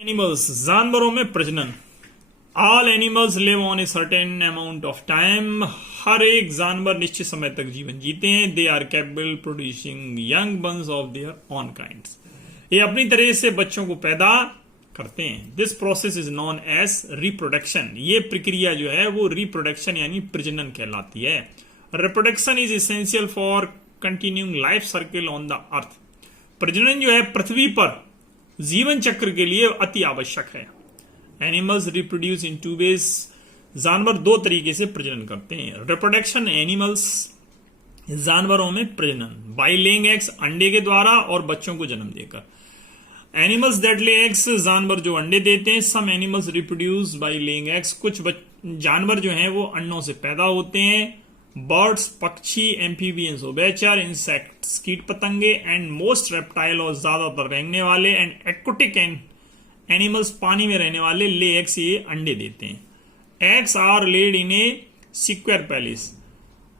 Animals, जानवरों में प्रजनन। All animals live on a certain amount of time. हर एक जानवर निश्चित समय तक जीवन जीते हैं। They are capable producing young ones of their own kinds. ये अपनी तरह से बच्चों को पैदा करते हैं। This process is known as reproduction. ये प्रक्रिया जो है वो रिप्रोडक्शन यानी प्रजनन कहलाती है। Reproduction is essential for continuing life circle on the earth. प्रजनन जो है पृथ्वी पर जीवन चक्र के लिए अति आवश्यक है। Animals reproduce in two ways. जानवर दो तरीके से प्रजनन करते हैं। रिप्रोडक्शन एनिमल्स, जानवरों में प्रजनन बाय लेइंग एग्स, अंडे के द्वारा और बच्चों को जन्म देकर। एनिमल्स दैट ले एग्स, जानवर जो अंडे देते हैं। Some animals reproduce by laying eggs, कुछ जानवर जो हैं वो अंडों से पैदा होते हैं। बर्ड्स, पक्षी, एम्फीबियंस, उभयचर, इंसेक्ट्स, कीट पतंगे एंड मोस्ट रेप्टाइल, और ज्यादातर रेंगने वाले एंड एक्वाटिक एनिमल्स, पानी में रहने वाले, ले एग्स, ये अंडे देते हैं। Eggs are laid in a secure palace.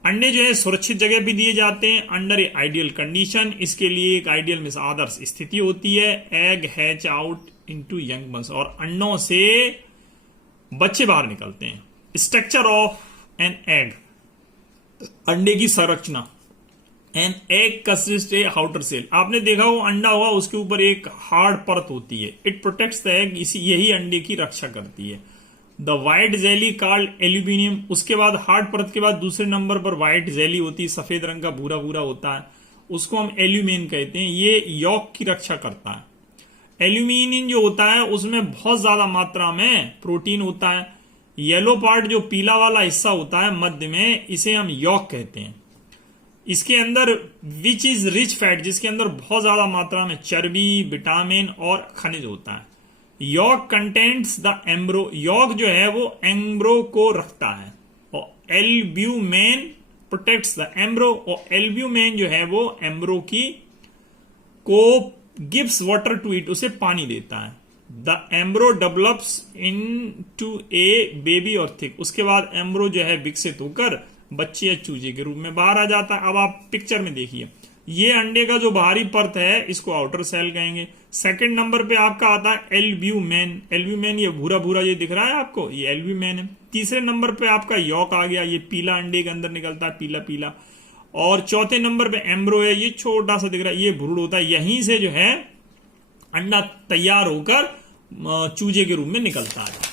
अंडे जो है सुरक्षित जगह भी दिए जाते हैं अंडर ए आइडियल कंडीशन। इसके लिए एक आइडियल में आदर्श स्थिति होती है। Egg hatch out into young ones, और अंडों से बच्चे बाहर निकलते हैं। स्ट्रक्चर ऑफ एन एग, अंडे की संरचना। An egg consist a outer cell. आपने देखा वो अंडा हुआ, उसके ऊपर एक हार्ड परत होती है। इट प्रोटेक्ट्स द एग, इसी यही अंडे की रक्षा करती है। The white jelly called aluminium. उसके बाद हार्ड परत के बाद दूसरे नंबर पर व्हाइट जेली होती है, सफेद रंग का भूरा भूरा होता है, उसको हम एल्यूमिन कहते हैं। ये यॉक की रक्षा करता है। एल्यूमिनियम जो होता है उसमें बहुत ज्यादा मात्रा में प्रोटीन होता है। येलो पार्ट जो पीला वाला हिस्सा होता है मध्य में, इसे हम यॉक कहते हैं। इसके अंदर विच इज रिच फैट, जिसके अंदर बहुत ज्यादा मात्रा में चर्बी, विटामिन और खनिज होता है। Yolk contents the embryo, yolk जो है वो एम्ब्रो को रखता है। और एल्ब्यूमेन प्रोटेक्ट्स द एम्ब्रो, और एल्ब्यूमेन जो है वो एम्ब्रो को गिव्स वाटर टू इट, उसे पानी देता है। The embryo develops into a baby और थिक। उसके बाद एम्ब्रो जो है विकसित होकर बच्चे या चूजे के रूप में बाहर आ जाता है। अब आप पिक्चर में देखिए, ये अंडे का जो बाहरी परत है इसको आउटर सेल कहेंगे। सेकंड नंबर पे आपका आता है एल्ब्यूमेन। एल्ब्यूमेन ये भूरा भूरा ये दिख रहा है आपको, ये एल्ब्यूमेन है। तीसरे नंबर पे आपका यॉक आ गया, ये पीला अंडे के अंदर निकलता है, पीला पीला। और चौथे नंबर पे एम्ब्रो है, ये छोटा सा दिख रहा है, ये भ्रूण होता है। यहीं से जो है अंडा तैयार होकर चूजे के रूप में निकलता है।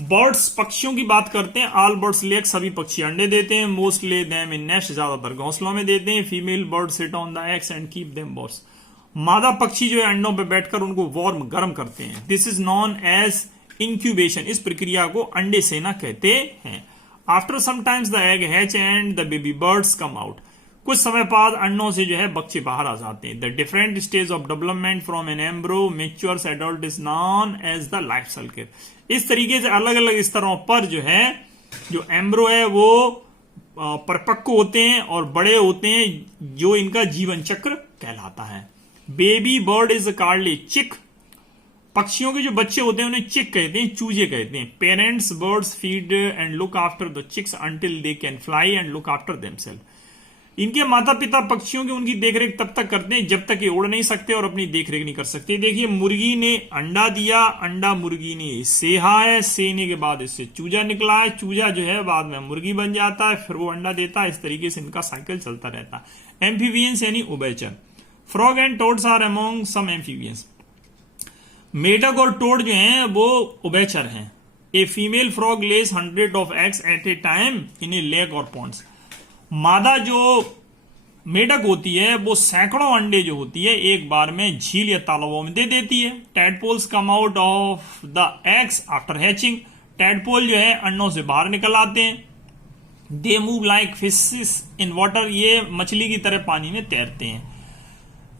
बर्ड्स, पक्षियों की बात करते हैं। ऑल बर्ड्स ले एग्स, सभी पक्षी अंडे देते हैं। मोस्ट ले देम इन नेस्ट, ज्यादातर घोंसलों में देते हैं। Female bird sit on the eggs and keep them warm. मादा पक्षी जो है अंडों पे बैठकर उनको वार्म, गर्म करते हैं। This is known as incubation. इस प्रक्रिया को अंडे सेना कहते हैं। After sometimes the egg hatch and the baby birds come out. कुछ समय बाद अंडों से जो है बच्चे बाहर आ जाते हैं। The different stage of development from an embryo matures adult is known as the life cycle. इस तरीके से अलग अलग स्तरों पर जो है, जो एम्ब्रो है वो परिपक्व होते हैं और बड़े होते हैं, जो इनका जीवन चक्र कहलाता है। Baby bird is called a चिक। पक्षियों के जो बच्चे होते हैं उन्हें चिक कहते हैं, चूजे कहते हैं। Parents birds feed and look after the chicks until they can fly and look after themself. इनके माता पिता पक्षियों की उनकी देखरेख तब तक करते हैं जब तक ये उड़ नहीं सकते और अपनी देखरेख नहीं कर सकते। देखिए, मुर्गी ने अंडा दिया, अंडा मुर्गी ने सेहा है, सेने के बाद इससे चूजा निकला है, चूजा जो है बाद में मुर्गी बन जाता है, फिर वो अंडा देता है। इस तरीके से इनका साइकिल चलता रहता है। एम्फीबियंस यानी उभयचर। Frog and toads are among some amphibians. मेढक और टोड जो हैं वो उभयचर हैं। A female frog lays 100 of eggs at a time in a lake और पॉन्ड्स। मादा जो मेढक होती है वो सैकड़ों अंडे जो होती है एक बार में झील या तालाबों में दे देती है। Tadpoles come out of the eggs after hatching. Tadpole जो है अंडों से बाहर निकल आते हैं। They move like fishes in water, ये मछली की तरह पानी में तैरते हैं।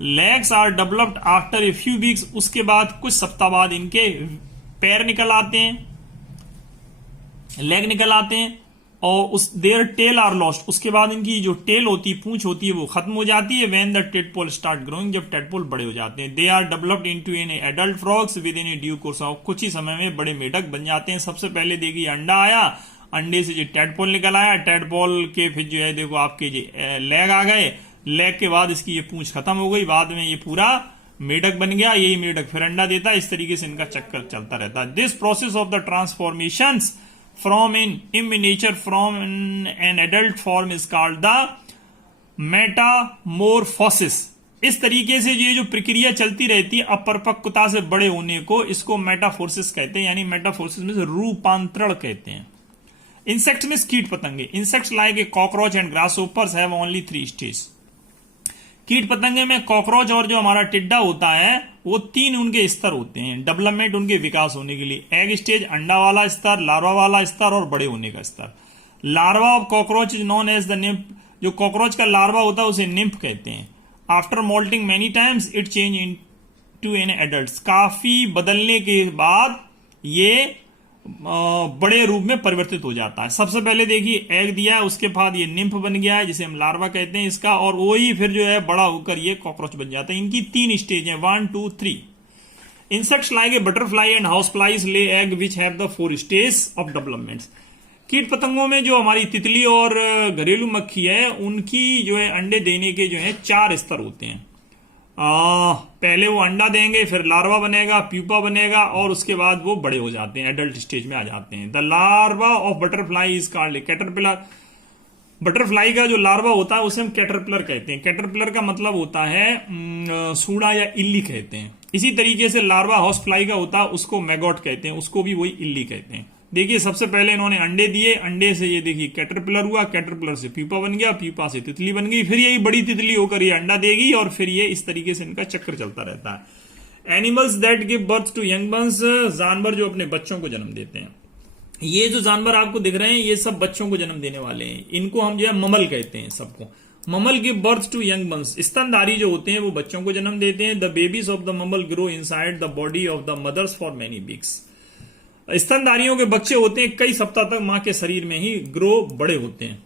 Legs are developed after a few weeks. उसके बाद कुछ सप्ताह बाद इनके पैर निकल आते हैं, लेग निकल आते हैं। और उस देयर टेल आर लॉस्ट। उसके बाद इनकी जो टेल होती है, पूंछ होती है, वो खत्म हो जाती है। When the tadpole start growing, जब टेडपोल बड़े हो जाते हैं। They are developed into an adult frogs within a due course of, कुछ ही समय में बड़े मेढक बन जाते हैं। सबसे पहले देखिए अंडा आया, अंडे से जो टेडपोल निकल आया, टेडपोल के फिर जो है देखो आपके जो लेग आ गए, लेग के बाद इसकी ये पूंछ खत्म हो गई, बाद में ये पूरा मेढक बन गया, यही मेढक फिर अंडा देता है, इस तरीके से इनका चक्कर चलता रहता है। This process of the transformation from in miniature from an adult form is called the metamorphosis. इस तरीके से ये जो प्रक्रिया चलती रहती है अपरिपक्वता से बड़े होने को, इसको मेटाफोर्सिस कहते हैं, यानी मेटाफोर्सिस में से रूपांतरण कहते हैं। इंसेक्ट्स में कीट पतंगे, insects like a cockroach and grasshoppers have only 3 stage. कीट पतंगे में कॉकरोच और जो हमारा टिड्डा होता है वो 3 उनके स्तर होते हैं डेवलपमेंट, उनके विकास होने के लिए। एग स्टेज, अंडा वाला स्तर, लार्वा वाला स्तर और बड़े होने का स्तर। Larva of cockroach is known as the nymph. जो कॉकरोच का लार्वा होता है उसे निम्फ कहते हैं। After moulting many times it change into an adult. काफी बदलने के बाद ये बड़े रूप में परिवर्तित हो जाता है। सबसे पहले देखिए एग दिया है, उसके बाद ये निम्फ बन गया है जिसे हम लार्वा कहते हैं इसका, और वही फिर जो है बड़ा होकर ये कॉकरोच बन जाता है। इनकी 3 स्टेज हैं, 1 2 3। Insects like A butterfly and house flies ले egg which have the 4 stage of development. कीट पतंगों में जो हमारी तितली और घरेलू मक्खी है उनकी जो है अंडे देने के जो है 4 स्तर होते हैं। पहले वो अंडा देंगे, फिर लार्वा बनेगा, प्यूपा बनेगा, और उसके बाद वो बड़े हो जाते हैं, एडल्ट स्टेज में आ जाते हैं। The larva of butterfly is called caterpillar. Butterfly का जो लार्वा होता है उसे हम कैटरपिलर कहते हैं। कैटरपिलर का मतलब होता है सूड़ा या इल्ली कहते हैं। इसी तरीके से लार्वा हाउस फ्लाई का होता है, उसको मैगोट कहते हैं, उसको भी वही इल्ली कहते हैं। देखिए सबसे पहले इन्होंने अंडे दिए, अंडे से ये देखिए कैटरपिलर हुआ, कैटरपिलर से प्यूपा बन गया, प्यूपा से तितली बन गई, फिर यही बड़ी तितली होकर ये अंडा देगी, और फिर ये इस तरीके से इनका चक्कर चलता रहता है। Animals that give birth to young ones, जानवर जो अपने बच्चों को जन्म देते हैं। ये जो जानवर आपको दिख रहे हैं ये सब बच्चों को जन्म देने वाले हैं, इनको हम जो है ममल कहते हैं सबको। ममल गिव बर्थ टू यंग बंस, स्तनधारी जो होते हैं वो बच्चों को जन्म देते हैं। The babies of the mammal grow inside the body of the mothers for many weeks. स्तनधारियों के बच्चे होते हैं कई सप्ताह तक मां के शरीर में ही ग्रो बड़े होते हैं।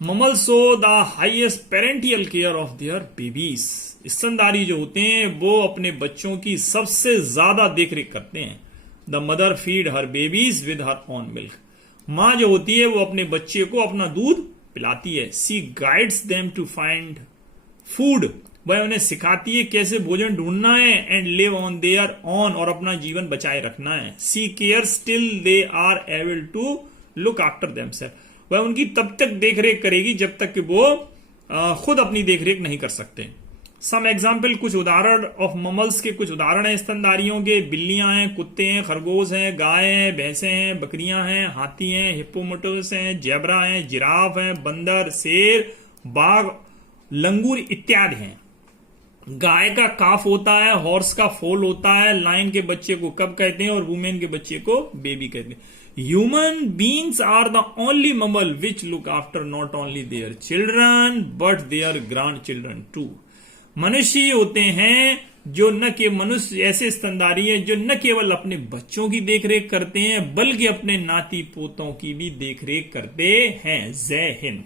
Mammal show the highest parental care of their babies. स्तनधारी जो होते हैं वो अपने बच्चों की सबसे ज्यादा देखरेख करते हैं। The mother feed her babies with her own milk. मां जो होती है वो अपने बच्चे को अपना दूध पिलाती है। She guides them to find food, वह उन्हें सिखाती है कैसे भोजन ढूंढना है। And live on their own, और अपना जीवन बचाए रखना है। She care still they are able to look after themself, वह उनकी तब तक देखरेख करेगी जब तक कि वो खुद अपनी देखरेख नहीं कर सकते। सम एग्जाम्पल, कुछ उदाहरण ऑफ ममल्स के कुछ उदाहरण है स्तनधारियों के। बिल्लियां हैं, कुत्ते हैं, खरगोश हैं, गाय हैं, भैंसे हैं, बकरियां हैं, हाथी हैं, हिप्पोपोटामस हैं, जेब्रा हैं, जिराफ हैं, बंदर, शेर, बाघ, लंगूर इत्यादि हैं। गाय का काफ होता है, हॉर्स का फोल होता है, लायन के बच्चे को कब कहते हैं और वुमेन के बच्चे को बेबी कहते हैं। Human beings are the only mammal which look after not only their children but their grandchildren too. मनुष्य होते हैं जो न के मनुष्य ऐसे स्तनधारी हैं जो न केवल अपने बच्चों की देखरेख करते हैं बल्कि अपने नाती पोतों की भी देखरेख करते हैं। जय हिंद।